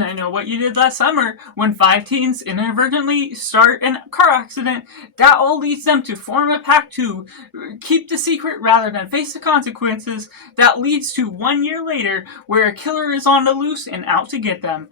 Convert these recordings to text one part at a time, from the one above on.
And I know what you did last summer when 5 teens inadvertently start a car accident. That all leads them to form a pact to keep the secret rather than face the consequences. That leads to 1 year later where a killer is on the loose and out to get them.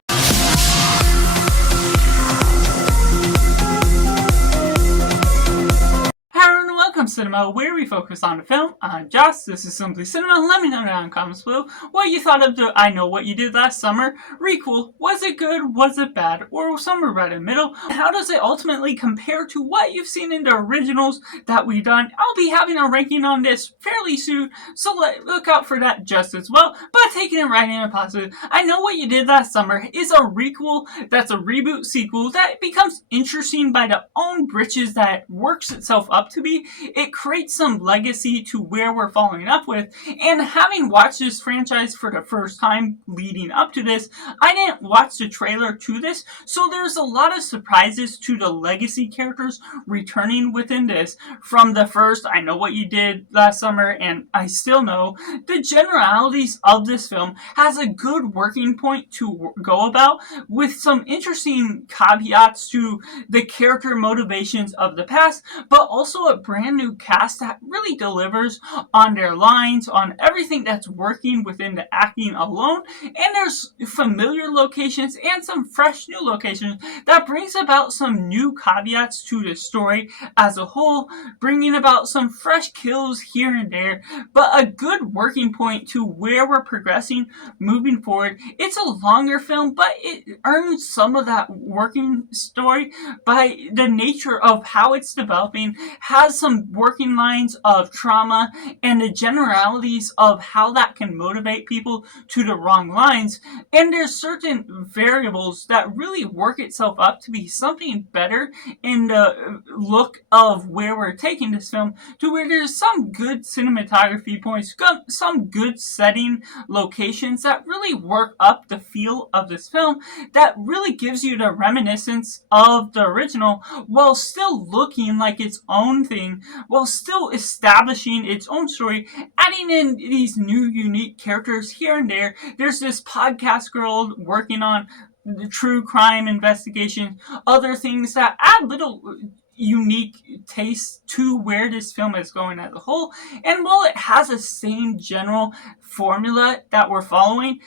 Welcome Cinema, where we focus on the film. I'm Joss, this is Simply Cinema. Let me know down in the comments below what you thought of the I Know What You Did Last Summer requel. Was it good? Was it bad? Or somewhere right in the middle? How does it ultimately compare to what you've seen in the originals that we've done? I'll be having a ranking on this fairly soon, so look out for that just as well. But taking it right in a positive, I Know What You Did Last Summer is a requel that's a reboot sequel that becomes interesting by the own britches that it works itself up to be. It creates some legacy to where we're following up with, and having watched this franchise for the first time leading up to this, I didn't watch the trailer to this, so there's a lot of surprises to the legacy characters returning within this. From the first I Know What You Did Last Summer and I Still Know, the generalities of this film has a good working point to go about, with some interesting caveats to the character motivations of the past, but also a brand new cast that really delivers on their lines, on everything that's working within the acting alone, and there's familiar locations and some fresh new locations that brings about some new caveats to the story as a whole, bringing about some fresh kills here and there, but a good working point to where we're progressing moving forward. It's a longer film, but it earns some of that working story by the nature of how it's developing, has some working lines of trauma and the generalities of how that can motivate people to the wrong lines, and there's certain variables that really work itself up to be something better in the look of where we're taking this film, to where there's some good cinematography points, some good setting locations that really work up the feel of this film, that really gives you the reminiscence of the original while still looking like its own thing, while still establishing its own story, adding in these new unique characters here and there. There's this podcast girl working on the true crime investigation, other things that add little unique taste to where this film is going as a whole. And while it has the same general formula that we're following,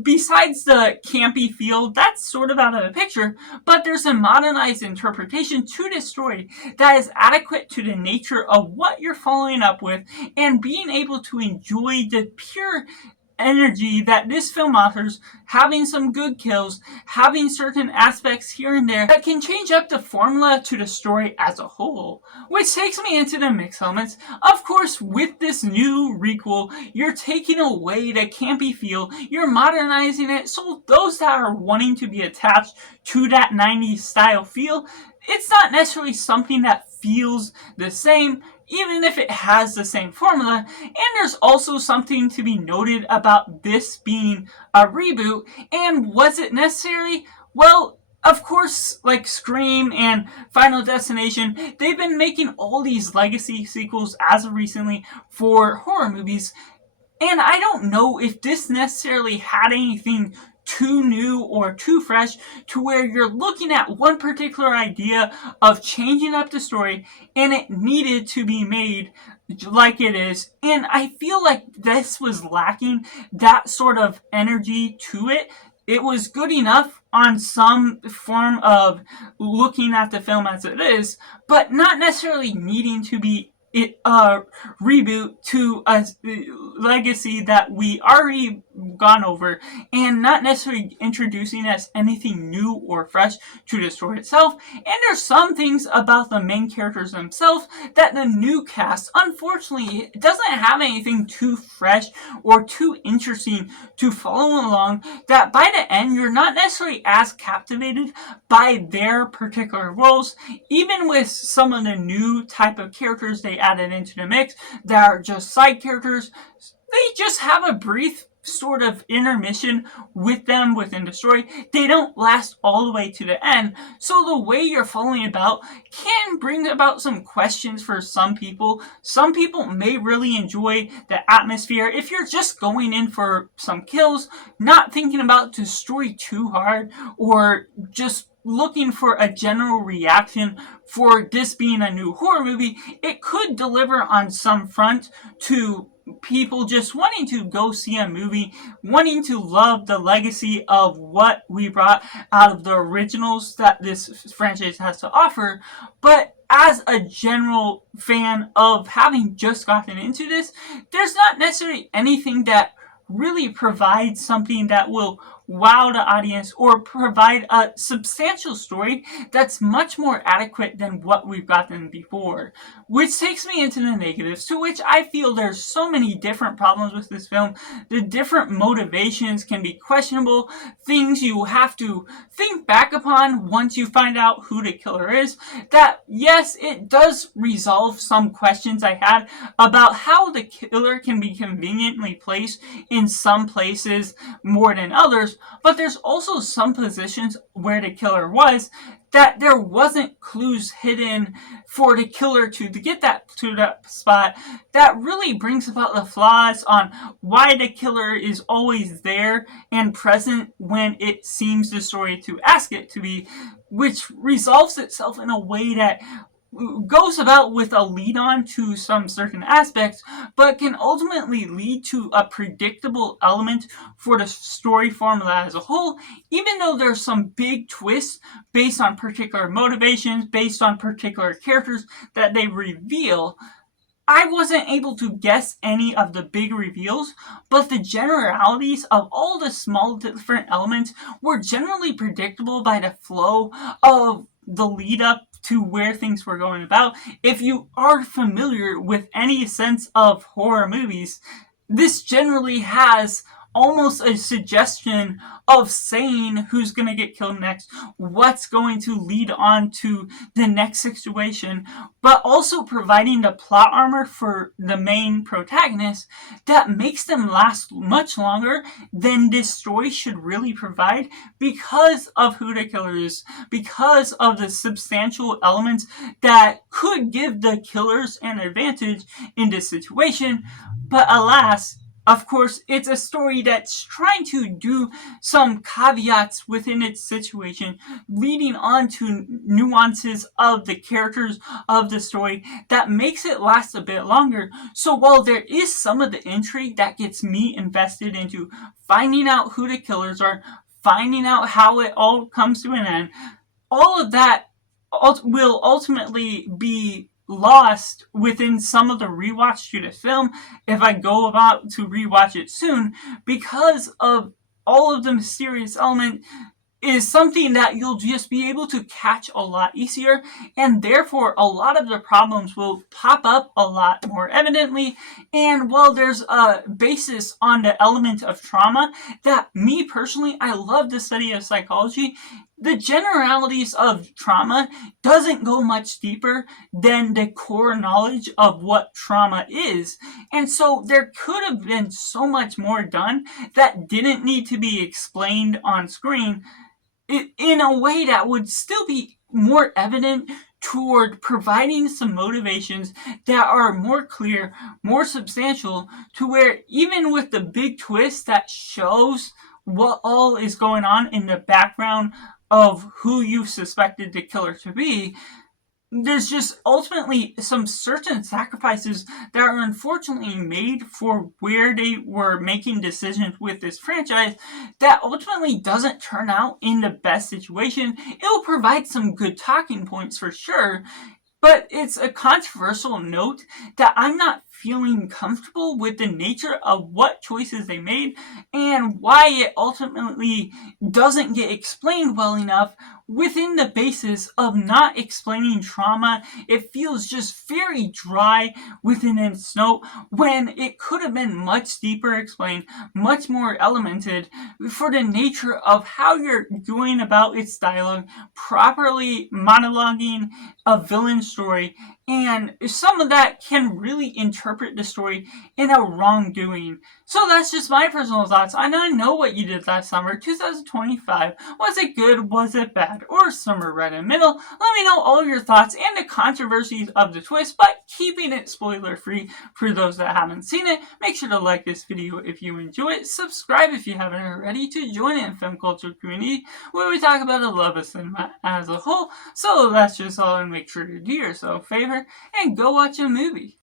besides the campy feel, that's sort of out of the picture, but there's a modernized interpretation to this story that is adequate to the nature of what you're following up with, and being able to enjoy the pure energy that this film offers, having some good kills, having certain aspects here and there that can change up the formula to the story as a whole. Which takes me into the mixed elements. Of course, with this new requel, you're taking away the campy feel, you're modernizing it, so those that are wanting to be attached to that 90s style feel, it's not necessarily something that feels the same, even if it has the same formula. And there's also something to be noted about this being a reboot. And was it necessary? Well, of course, like Scream and Final Destination, they've been making all these legacy sequels as of recently for horror movies, and I don't know if this necessarily had anything too new or too fresh to where you're looking at one particular idea of changing up the story and it needed to be made like it is. And I feel like this was lacking that sort of energy to it. It was good enough on some form of looking at the film as it is, but not necessarily needing to be reboot to a legacy that we already gone over, and not necessarily introducing us anything new or fresh to the story itself. And there's some things about the main characters themselves that the new cast, unfortunately, doesn't have anything too fresh or too interesting to follow along, that by the end you're not necessarily as captivated by their particular roles, even with some of the new type of characters they added into the mix that are just side characters. They just have a brief sort of intermission with them within the story. They don't last all the way to the end. So the way you're following about can bring about some questions for some people. Some people may really enjoy the atmosphere. If you're just going in for some kills, not thinking about the story too hard, or just looking for a general reaction for this being a new horror movie, it could deliver on some front to people just wanting to go see a movie, wanting to love the legacy of what we brought out of the originals that this franchise has to offer. But as a general fan of having just gotten into this, there's not necessarily anything that really provides something that will wow the audience or provide a substantial story that's much more adequate than what we've gotten before. Which takes me into the negatives, to which I feel there's so many different problems with this film. The different motivations can be questionable, things you have to think back upon once you find out who the killer is. That, yes, it does resolve some questions I had about how the killer can be conveniently placed in some places more than others, but there's also some positions where the killer was that there wasn't clues hidden for the killer to get that to that spot. That really brings about the flaws on why the killer is always there and present when it seems the story to ask it to be, which resolves itself in a way that goes about with a lead on to some certain aspects, but can ultimately lead to a predictable element for the story formula as a whole, even though there's some big twists based on particular motivations, based on particular characters that they reveal. I wasn't able to guess any of the big reveals, but the generalities of all the small different elements were generally predictable by the flow of the lead up to where things were going about. If you are familiar with any sense of horror movies, this generally has almost a suggestion of saying who's going to get killed next, what's going to lead on to the next situation, but also providing the plot armor for the main protagonist that makes them last much longer than this story should really provide, because of who the killer is, because of the substantial elements that could give the killers an advantage in this situation. But alas, of course, it's a story that's trying to do some caveats within its situation, leading on to nuances of the characters of the story that makes it last a bit longer. So while there is some of the intrigue that gets me invested into finding out who the killers are, finding out how it all comes to an end, all of that will ultimately be lost within some of the rewatch to the film if I go about to rewatch it soon, because of all of the mysterious element is something that you'll just be able to catch a lot easier, and therefore a lot of the problems will pop up a lot more evidently. And while there's a basis on the element of trauma that me personally, I love the study of psychology, the generalities of trauma doesn't go much deeper than the core knowledge of what trauma is. And so there could have been so much more done that didn't need to be explained on screen in a way that would still be more evident toward providing some motivations that are more clear, more substantial, to where even with the big twist that shows what all is going on in the background of who you suspected the killer to be, there's just ultimately some certain sacrifices that are unfortunately made for where they were making decisions with this franchise that ultimately doesn't turn out in the best situation. It'll provide some good talking points for sure, but it's a controversial note that I'm not feeling comfortable with the nature of what choices they made and why it ultimately doesn't get explained well enough within the basis of not explaining trauma. It feels just very dry within its note when it could have been much deeper explained, much more elemented for the nature of how you're going about its dialogue, properly monologuing a villain story. And some of that can really interpret the story in a wrongdoing. So that's just my personal thoughts. I know what you did last summer, 2025. Was it good? Was it bad? Or somewhere right in the middle? Let me know all your thoughts and the controversies of the twist, but keeping it spoiler free for those that haven't seen it. Make sure to like this video if you enjoy it. Subscribe if you haven't already to join in film culture community where we talk about the love of cinema as a whole. So that's just all, and make sure to do yourself a favor and go watch a movie.